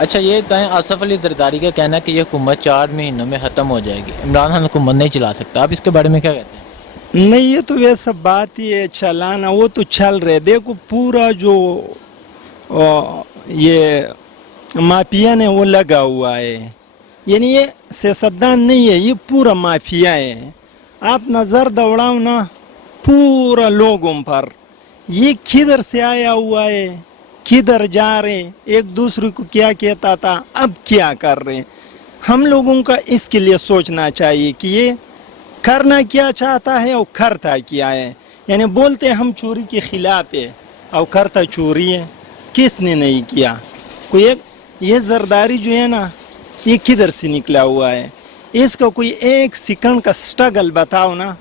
اچھا یہ بتائیں، آصف علی زرداری کا کہنا ہے کہ یہ حکومت 4 مہینوں میں ختم ہو جائے گی، عمران خان حکومت نہیں چلا سکتا، آپ اس کے بارے میں کیا کہتے ہیں؟ نہیں، یہ تو ویسا بات ہی ہے، چلانا وہ تو چل رہے. دیکھو پورا جو یہ مافیا نے وہ لگا ہوا ہے، یعنی یہ سیاستدان نہیں ہے، یہ پورا مافیا ہے. آپ نظر دوڑاؤ نا پورا لوگوں پر، یہ کدھر سے آیا ہوا ہے، کدھر جا رہے، ایک دوسرے کو کیا کہتا تھا، اب کیا کر رہے. ہم لوگوں کا اس کے لیے سوچنا چاہیے کہ یہ کرنا کیا چاہتا ہے اور کرتا کیا ہے. یعنی بولتے ہیں ہم چوری کے خلاف ہے اور کرتا چوری ہے. کس نے نہیں کیا؟ کوئی ایک یہ زرداری جو ہے نا، یہ کدھر سے نکلا ہوا ہے؟ اس کا کوئی ایک سیکنڈ کا سٹرگل بتاؤ نا.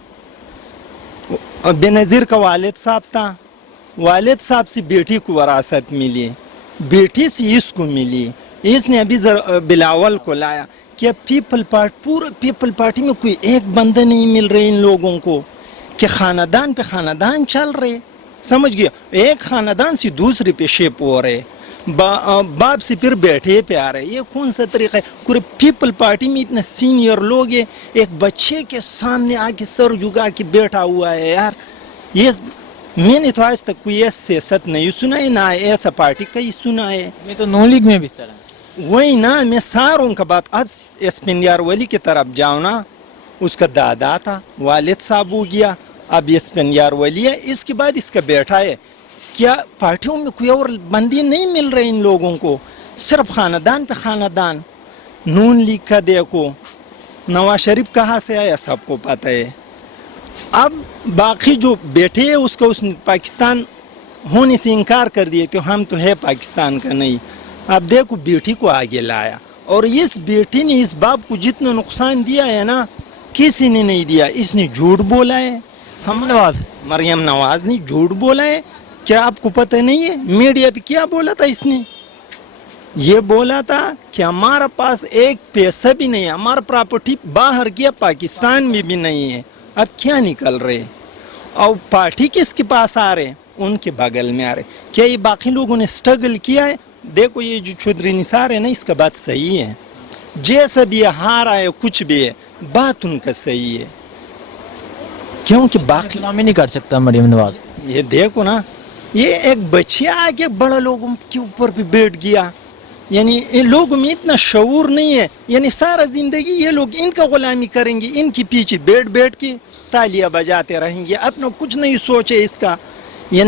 بے نظیر کا والد صاحب تھا، والد صاحب سے بیٹی کو وراثت ملی، بیٹی سے اس کو ملی، اس نے ابھی بلاول کو لایا. کیا پیپل پارٹی، پورا پیپل پارٹی میں کوئی ایک بندہ نہیں مل رہے ان لوگوں کو کہ خاندان پہ خاندان چل رہے؟ سمجھ گیا؟ ایک خاندان سے دوسرے پہ شیپ ہو رہے، باپ سے پھر بیٹھے پہ آ رہے. یہ کون سا طریقہ ہے؟ پورے پیپل پارٹی میں اتنے سینئر لوگ ہیں، ایک بچے کے سامنے آ کے سر جھکا کے بیٹھا ہوا ہے. یار یہ میں نے تو آج تک کوئی ایسا سیاست نہیں سنا ہے، نہ ایسا پارٹی کا ہی سنا ہے. یہ تو نون لیگ میں بھی اس طرح ہے. وہی نا، میں ساروں کا بات. اب اسفندیار ولی کی طرف جاؤ نا، اس کا دادا تھا، والد صاحب ہو گیا، اب اسفندیار ولی ہے، اس کے بعد اس کا بیٹا ہے. کیا پارٹیوں میں کوئی اور بندی نہیں مل رہے ان لوگوں کو؟ صرف خاندان پہ خاندان. نون لیگ کا دیکھو، نواز شریف کہاں سے آیا سب کو پتہ ہے. اب باقی جو بیٹھے ہیں اس نے پاکستان ہونے سے انکار کر دیے کہ ہم تو ہے پاکستان کا نہیں. اب دیکھو بیٹی کو آگے لایا، اور اس بیٹی نے اس باپ کو جتنا نقصان دیا ہے نا، کسی نے نہیں دیا. اس نے جھوٹ بولا ہے، مریم نواز نے جھوٹ بولا ہے. کیا آپ کو پتہ نہیں ہے میڈیا پہ کیا بولا تھا اس نے؟ یہ بولا تھا کہ ہمارا پاس ایک پیسہ بھی نہیں ہے، ہمارا پراپرٹی باہر کیا پاکستان میں بھی نہیں ہے. اب کیا نکل رہے؟ اور پارٹی کس کے پاس آ رہے؟ ان کے بغل میں آ رہے. کیا یہ باقی لوگوں نے سٹرگل کیا ہے؟ دیکھو یہ جو چودھری نثار ہے نا، اس کا بات صحیح ہے. جیسا بھی ہارا ہے، کچھ بھی ہے، بات ان کا صحیح ہے، کیونکہ باقی سلام ہی نہیں کر سکتا مریم نواز. یہ دیکھو نا، یہ ایک بچہ آ کے بڑا لوگوں کے اوپر بھی بیٹھ گیا. یعنی ان لوگوں میں اتنا شعور نہیں ہے. یعنی سارا زندگی یہ لوگ ان کا غلامی کریں گے، ان کے پیچھے بیٹھ کے تالیاں بجاتے رہیں گے. اپنا کچھ نہیں سوچے اس کا، یہ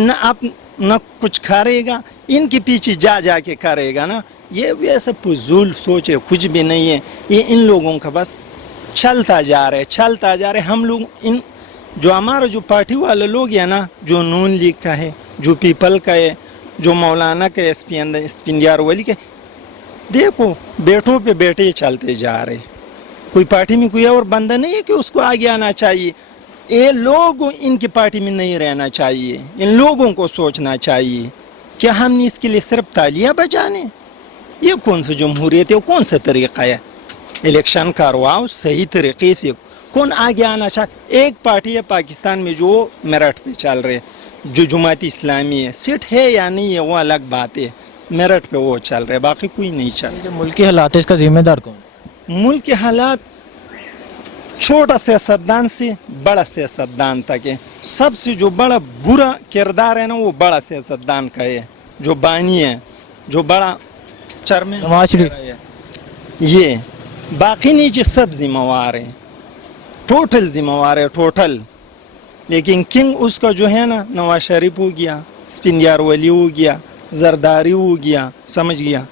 نہ کچھ کھارے گا، ان کے پیچھے جا کے کرے گا نا. یہ ویسا فضول سوچے، کچھ بھی نہیں ہے. یہ ان لوگوں کا بس چلتا جا رہے. ہم لوگ ان جو ہمارا جو پارٹی والے لوگ ہیں نا، جو نون لیگ کا ہے، جو پیپل کا ہے، جو مولانا کا اسفندیار ولی کا، دیکھو بیٹھوں پہ بیٹھے چلتے جا رہے. کوئی پارٹی میں کوئی اور بندہ نہیں ہے کہ اس کو آگے آنا چاہیے. یہ لوگ ان کی پارٹی میں نہیں رہنا چاہیے. ان لوگوں کو سوچنا چاہیے کہ ہم نے اس کے لیے صرف تالیاں بجانے؟ یہ کون سا جمہوریت ہے؟ کون سا طریقہ ہے؟ الیکشن کرواؤ صحیح طریقے سے. کون آگے آنا چاہے؟ ایک پارٹی ہے پاکستان میں جو میرٹ پہ چل رہے، جو جماعت اسلامی ہے. سیٹ ہے یا نہیں ہے وہ الگ بات ہے، میرٹ پہ وہ چل رہے، باقی کوئی نہیں چل رہا. جو ملکی حالات ہے اس کا ذمہ دار کون؟ ملک کے حالات چھوٹا سیاستدان سے بڑا سیاستدان تک ہے. سب سے جو بڑا برا کردار ہے نا، وہ بڑا سیاستدان کا ہے، جو بانی ہے، جو بڑا چرمن نواز شریف. یہ باقی نیچے سب ذمہ وار ہیں، ٹوٹل ذمہ وار ہے، ٹوٹل. لیکن کنگ اس کا جو ہے نا، نواز شریف ہو گیا، اسفندیار ولی ہو گیا، زرداری ہو گیا، سمجھ گیا،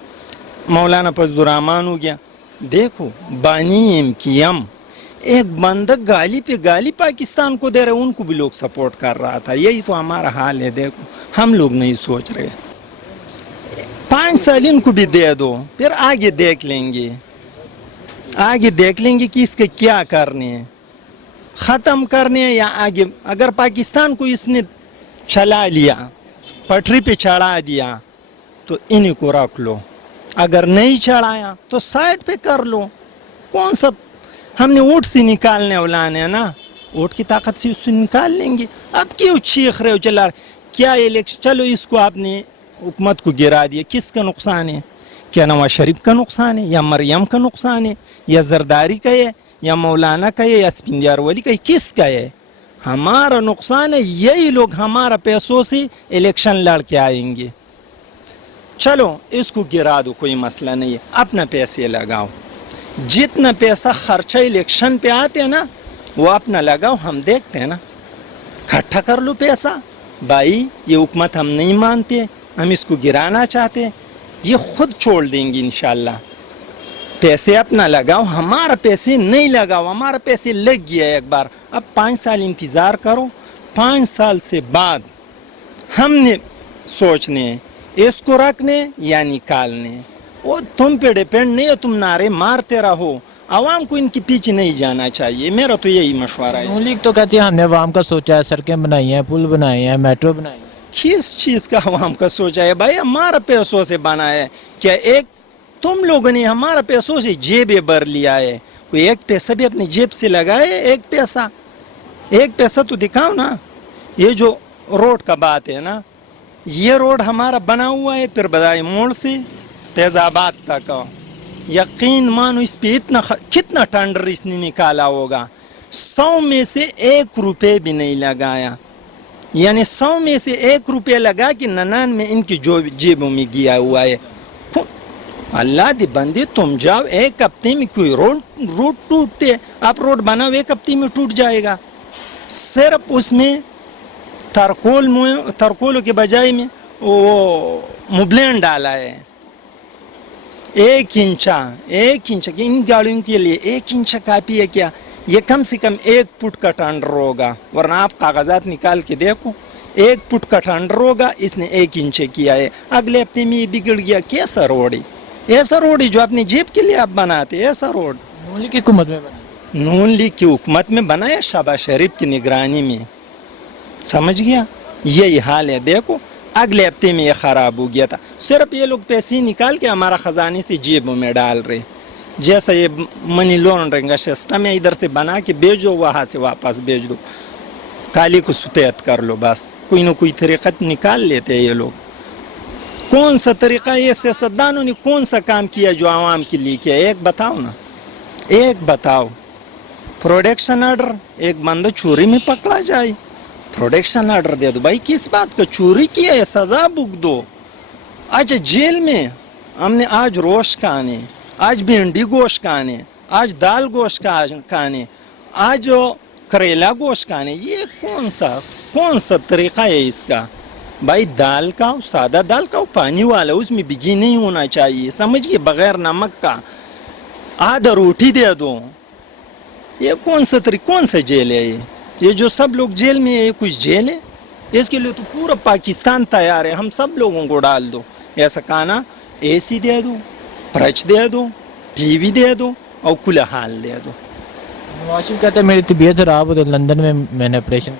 مولانا فضل الرحمان ہو گیا. دیکھو بانی ایم کی ایم، ایک بندہ گالی پہ گالی پاکستان کو دے رہے، ان کو بھی لوگ سپورٹ کر رہا تھا. یہی تو ہمارا حال ہے. دیکھو ہم لوگ نہیں سوچ رہے. 5 سال ان کو بھی دے دو، پھر آگے دیکھ لیں گے، کہ اس کے کیا کرنے ہیں، ختم کرنے ہیں یا آگے. اگر پاکستان کو اس نے چلا لیا، پٹری پہ چڑھا دیا، تو انہیں کو رکھ لو. اگر نہیں چڑھایا تو سائڈ پہ کر لو. کون سا ہم نے ووٹ سے نکالنے اولانے نا، ووٹ کی طاقت سے اس سے نکال لیں گے. اب کیوں چیخ رہے ہو چلا رہے؟ کیا الیکشن؟ چلو اس کو آپ نے حکومت کو گرا دیا، کس کا نقصان ہے؟ کیا نواز شریف کا نقصان ہے یا مریم کا نقصان ہے یا زرداری کا ہے یا مولانا کا ہے یا اسپندیار ولی کا ہے؟ کس کا ہے؟ ہمارا نقصان ہے یہی لوگ ہمارا پیسوں سے الیکشن لڑ کے آئیں گے. چلو اس کو گرا دو، کوئی مسئلہ نہیں ہے، اپنا پیسے لگاؤ. جتنا پیسہ خرچہ الیکشن پہ آتے ہیں نا وہ اپنا لگاؤ، ہم دیکھتے ہیں نا. اکٹھا کر لو پیسہ. بھائی یہ حکومت ہم نہیں مانتے، ہم اس کو گرانا چاہتے ہیں، یہ خود چھوڑ دیں گے انشاءاللہ. پیسے اپنا لگاؤ، ہمارا پیسے نہیں لگاؤ. ہمارا پیسے لگ گیا ہے ایک بار، اب 5 سال انتظار کرو. 5 سال سے بعد ہم نے سوچنے اس کو رکھنے یا نکالنے. وہ تم پہ ڈیپینڈ نہیں ہے، تم نعرے مارتے رہو. عوام کو ان کے پیچھے نہیں جانا چاہیے، میرا تو یہی مشورہ ہے. نون لیگ تو کہتی ہے ہم نے عوام کا سوچا ہے، سڑکیں بنائی ہیں، پل بنائے ہیں، میٹرو بنائی ہیں. کس چیز کا عوام کا سوچا ہے بھائی؟ ہمارا پیسوں سے بنا ہے. کیا ایک تم لوگوں نے ہمارا پیسوں سے جیبیں بھر لیا ہے؟ کوئی ایک پیسہ بھی اپنی جیب سے لگائے؟ ایک پیسہ تو دکھاؤ نا. یہ جو روڈ کا بات ہے نا، یہ روڈ ہمارا بنا ہوا ہے پھر بدائی موڑ سے فیض آباد تک. یقین مانو اس پہ کتنا ٹینڈر اس نے نکالا ہوگا. 100 میں سے 1 روپے بھی نہیں لگایا. یعنی 100 میں سے 1 روپے لگا کہ 99 میں ان کی جو جیبوں میں گیا ہوا ہے. اللہ دی بندی، تم جاؤ 1 ہفتے میں کوئی روڈ ٹوٹتے، آپ روڈ بناؤ 1 ہفتے میں ٹوٹ جائے گا. صرف اس میں ترکولوں کے بجائے میں وہ مبلین ڈالا ہے. 1 انچ کہ ان گاڑیوں کے لیے 1 انچ کافی ہے کیا؟ یہ کم سے کم 1 فٹ کا ٹینڈر ہوگا. ورنہ آپ کاغذات نکال کے دیکھو، 1 فٹ کا ٹینڈر ہوگا، اس نے 1 انچ کیا ہے. اگلے ہفتے میں یہ بگڑ گیا. کیسا روڈ ہے؟ ایسا روڈ ہے جو اپنی جیب کے لیے آپ بناتے. ایسا روڈ نون لیگ کی حکومت میں بنا. نون لیگ کی حکومت میں بنا ہے، شہباز شریف کی نگرانی میں. سمجھ گیا؟ یہی حال ہے. دیکھو اگلے ہفتے میں یہ خراب ہو گیا تھا. صرف یہ لوگ پیسے نکال کے ہمارا خزانے سے جیبوں میں ڈال رہے. جیسا یہ منی لانڈرنگ کا سسٹم ہے، ادھر سے بنا کے بھیجو، وہاں سے واپس بھیج دو، کالی کو سفید کر لو. بس کوئی نہ کوئی طریقہ نکال لیتے ہیں یہ لوگ. کون سا طریقہ؟ یہ سیاستدانوں نے کون سا کام کیا جو عوام کے لیے کیا؟ ایک بتاؤ نا، ایک بتاؤ. پروڈکشن آرڈر، ایک بندہ چوری میں پکڑا جائے، پروڈکشن آرڈر دے دو. بھائی کس بات کا چوری کیا ہے؟ سزا بک دو. اچھا جیل میں ہم نے آج روش کھانے، آج بھنڈی گوشت کھانے، آج دال گوشت کھانے، آج کریلا گوشت کھانے. یہ کون سا طریقہ ہے اس کا؟ بھائی دال کا سادہ دال کا پانی والا، اس میں بگی نہیں ہونا چاہیے، سمجھیے، بغیر نمک کا. آدھا روٹی دے دو. یہ کون سا جیل ہے؟ یہ جو سب لوگ جیل میں ہے، یہ کچھ جیل ہے؟ اس کے لیے تو پورا پاکستان تیار ہے. ہم سب لوگوں کو ڈال دو ایسا کھانا. اے سی دے دو، فرج دے دو، ٹی وی دے دو اور کھلا حال دے دو. نواز شریف کہتے ہیں میری طبیعت خراب ہو تو لندن میں نے آپریشن.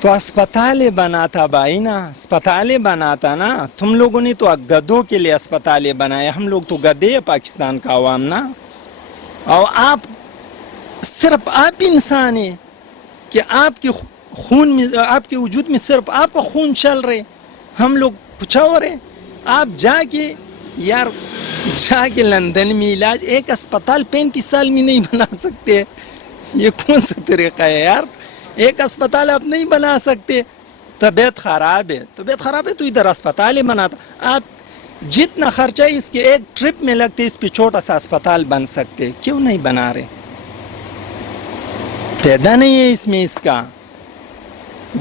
تو اسپتالیں بناتا بھائی نا، اسپتالیں بناتا نا. تم لوگوں نے تو گدوں کے لیے اسپتالیں بنائے، ہم لوگ تو گدے ہیں پاکستان کا عوام نا. اور صرف آپ انسان ہیں کہ آپ کے خون میں، آپ کے وجود میں صرف آپ کا خون چل رہے، ہم لوگ کچھ اور ہیں. آپ جا کے لندن میں علاج، ایک اسپتال 35 سال میں نہیں بنا سکتے. یہ کون سا طریقہ ہے یار؟ ایک اسپتال آپ نہیں بنا سکتے. طبیعت خراب ہے تو ادھر اسپتال بناتا. آپ جتنا خرچہ اس کے ایک ٹرپ میں لگتے، اس پہ چھوٹا سا اسپتال بن سکتے. کیوں نہیں بنا رہے؟ پیدا نہیں ہے اس میں اس کا.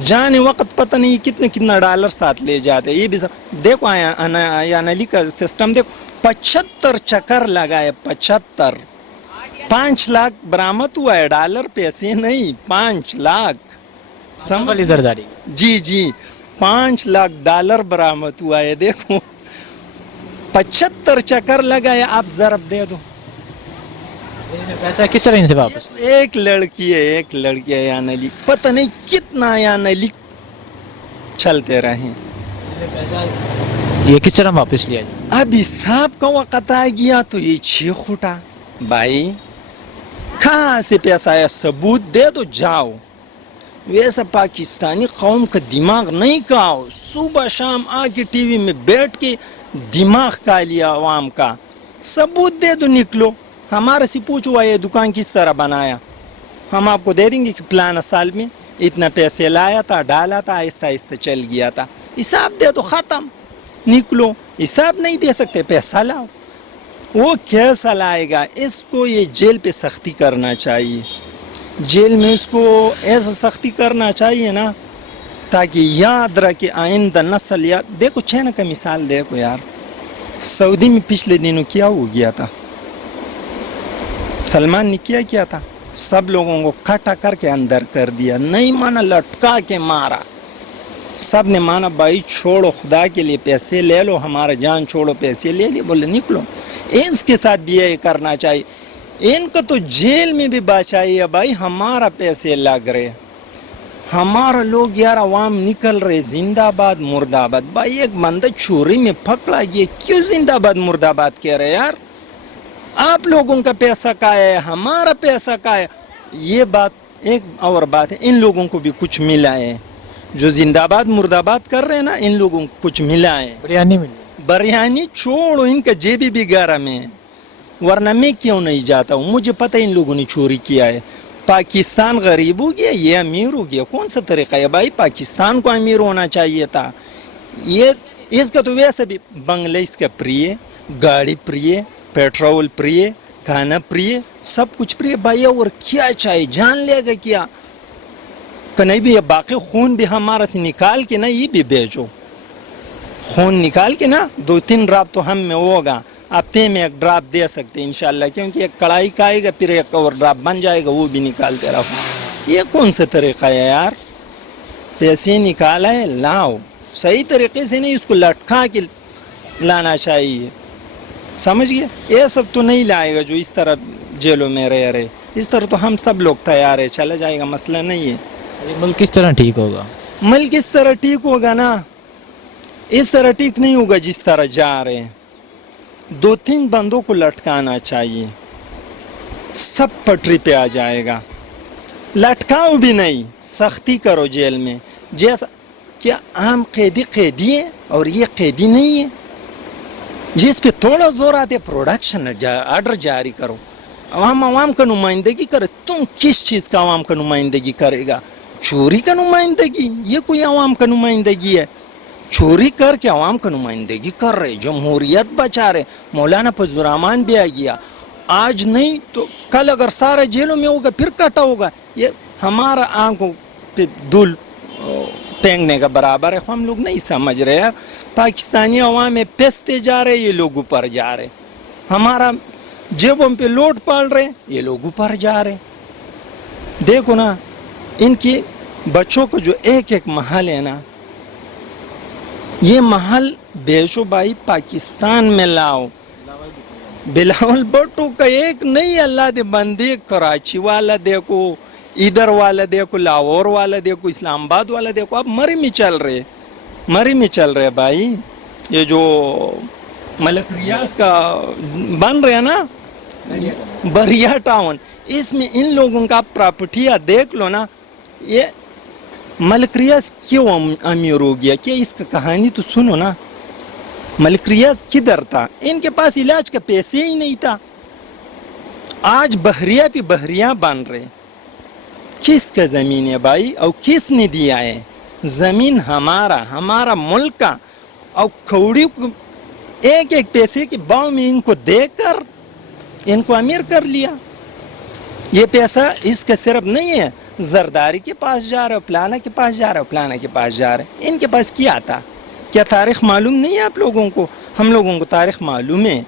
جانے وقت پتہ نہیں کتنا ڈالر ساتھ لے جاتے. یہ بھی دیکھو ایان علی کا سسٹم دیکھو، 75 چکر لگائے، 75. 5 لاکھ برآمد ہوا ہے، ڈالر پیسے نہیں، 5 لاکھ. علی زرداری جی 5 لاکھ ڈالر برآمد ہوا ہے. دیکھو 75 چکر لگائے. آپ ضرب دے دو. پیسہ کس طرح ان سے واپس؟ ایک لڑکی ہے ایان علی، پتہ نہیں کتنا ایان علی چلتے رہے. یہ کس طرح واپس لیا جائے؟ اب حساب کا وقت آ گیا تو یہ چیخ اٹھا. بھائی کہاں سے پیسہ آیا؟ ثبوت دے دو جاؤ. ویسا پاکستانی قوم کا دماغ نہیں کھاؤ. صبح شام آ کے ٹی وی میں بیٹھ کے دماغ کھا لیا عوام کا. ثبوت دے دو, نکلو. ہمارے سے پوچھو یہ دکان کس طرح بنایا, ہم آپ کو دے دیں گے کہ فلانا سال میں اتنا پیسے لایا تھا, ڈالا تھا, آہستہ آہستہ چل گیا تھا. حساب دے دو, ختم, نکلو. حساب نہیں دے سکتے, پیسہ لاؤ. وہ کیسا لائے گا؟ اس کو یہ جیل پہ سختی کرنا چاہیے. جیل میں اس کو ایسا سختی کرنا چاہیے نا تاکہ یاد رکھے آئندہ نسل. یا دیکھو چائنا کا مثال دیکھو یار, سعودی میں پچھلے دنوں کیا ہو گیا تھا, سلمان نے کیا تھا, سب لوگوں کو کھٹا کر کے اندر کر دیا. نہیں مانا, لٹکا کے مارا. سب نے مانا بھائی چھوڑو, خدا کے لیے پیسے لے لو, ہمارا جان چھوڑو, پیسے لے لیے, بولے نکلو. اس کے ساتھ بھی یہ کرنا چاہیے. ان کو تو جیل میں بھی بچائیے بھائی, ہمارا پیسے لگ رہے, ہمارا لوگ یار عوام نکل رہے زندہ آباد مردہ آباد. بھائی ایک بندہ چوری میں پکڑا گیا, کیوں زندہ آباد مردہ آباد کہہ رہے یار؟ آپ لوگوں کا پیسہ کا ہے, ہمارا پیسہ کا ہے. یہ بات ایک اور بات ہے, ان لوگوں کو بھی کچھ ملا ہے جو زندہ آباد مردہ آباد کر رہے ہیں نا, ان لوگوں کو کچھ ملا ہے. بریانی ملی. بریانی چھوڑو, ان کا جیبی بھی گرم ہے, ورنہ میں کیوں نہیں جاتا ہوں. مجھے پتہ ان لوگوں نے چوری کیا ہے. پاکستان غریب ہو گیا, یہ امیر ہو گیا. کون سا طریقہ ہے بھائی؟ پاکستان کو امیر ہونا چاہیے تھا. یہ اس کا تو ویسے بھی بنگلہ اس کا پری ہے, گاڑی پری ہے, پیٹرول پری ہے, کھانا پری ہے, سب کچھ پری ہے بھائی. اور کیا چاہیے؟ جان لے گا کیا کہ نہیں بھی؟ باقی خون بھی ہمارا سے نکال کے نا یہ بھی بھیجو, خون نکال کے نا 2-3 ڈراپ تو ہم میں ہوگا. ہفتے میں 1 ڈراپ دے سکتے انشاءاللہ, کیونکہ ایک کڑائی کا آئے گا, پھر 1 اور ڈراپ بن جائے گا, وہ بھی نکالتے رہو. یہ کون سا طریقہ ہے یار؟ پیسے نکالا ہے, لاؤ. صحیح طریقے سے نہیں, اس کو لٹکا کے لانا چاہیے. سمجھ گئے؟ یہ سب تو نہیں لائے گا جو اس طرح جیلوں میں رہ رہے. اس طرح تو ہم سب لوگ تیار ہے, چلا جائے گا, مسئلہ نہیں ہے. یہ ملک کس طرح ٹھیک ہوگا؟ ملک اس طرح ٹھیک ہوگا نا, اس طرح ٹھیک نہیں ہوگا جس طرح جا رہے ہیں. 2-3 بندوں کو لٹکانا چاہیے, سب پٹری پہ آ جائے گا. لٹکاؤ بھی نہیں, سختی کرو جیل میں. جیسا کیا عام قیدی ہے اور یہ قیدی نہیں ہے؟ جس پہ تھوڑا زور آتے پروڈکشن آرڈر جاری کرو, عوام کا نمائندگی کرے. تم کس چیز کا عوام کا نمائندگی کرے گا؟ چوری کا نمائندگی؟ یہ کوئی عوام کا نمائندگی ہے؟ چوری کر کے عوام کا نمائندگی کر رہے, جمہوریت بچا رہے. مولانا فضل الرحمان بھی آ گیا, آج نہیں تو کل اگر سارا جیلوں میں ہوگا پھر کٹا ہوگا. یہ ہمارا آنکھوں پہ دھول پھینکنے کا برابر ہے. ہم لوگ نہیں سمجھ رہے یار. پاکستانی عوام میں پیستے جا رہے, یہ لوگ اوپر جا رہے. ہمارا جیبوں پہ لوٹ پال رہے, یہ لوگ اوپر جا رہے. دیکھو نا, ان کی بچوں کو جو ایک محل ہے نا, یہ محل بیچو بھائی, پاکستان میں لاؤ. بلاول بھٹو کا ایک نہیں, اللہ دے بندے, کراچی والا دیکھو, ادھر والا دیکھو, لاہور والا دیکھو, اسلام آباد والا دیکھو. اب مری میں چل رہے بھائی. یہ جو ملک ریاض کا بن رہے نا بریا ٹاؤن, اس میں ان لوگوں کا پراپرٹیاں دیکھ لو نا. یہ ملک ریاض کیوں امیر ہو گیا؟ کہ اس کا کہانی تو سنو نا. ملک ریاض کدھر تھا؟ ان کے پاس علاج کا پیسے ہی نہیں تھا. آج بحریہ پہ بحریہ بن رہے. کس کا زمین ہے بھائی اور کس نے دیا ہے؟ زمین ہمارا ملک کا. اور کھوڑی کو ایک پیسے کے باؤ میں ان کو دے کر ان کو امیر کر لیا. یہ پیسہ اس کا صرف نہیں ہے, زرداری کے پاس جا رہا ہے, پلانا کے پاس جا رہا ہے, پلانا کے پاس جا رہا ہے. ان کے پاس کیا تھا؟ کیا تاریخ معلوم نہیں ہے آپ لوگوں کو؟ ہم لوگوں کو تاریخ معلوم ہے.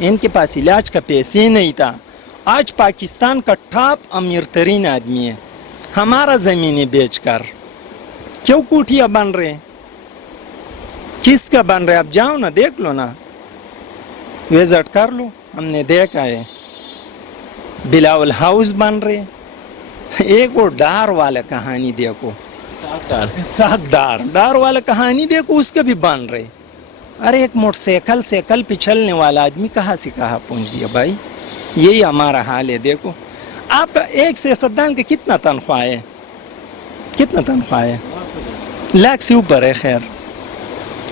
ان کے پاس علاج کا پیسے ہی نہیں تھا. آج پاکستان کا ٹاپ امیر ترین آدمی ہے, ہمارا زمینیں بیچ کر. کیوں کوٹھیاں بن رہے ہیں؟ کس کا بن رہے؟ آپ جاؤ نا, دیکھ لو نا, وزٹ کر لو. ہم نے دیکھا ہے بلاول ہاؤس بن رہے. ایک وہ ڈار والا کہانی دیکھو, ساگ ڈار والا کہانی دیکھو, اس کا بھی بن رہے. ارے ایک موٹر سائیکل پہ چلنے والا آدمی کہاں سے کہاں پہنچ گیا بھائی. یہی ہمارا حال ہے. دیکھو آپ کا ایک سیاستدان کا کتنا تنخواہ ہے؟ لاکھ سے اوپر ہے. خیر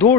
2,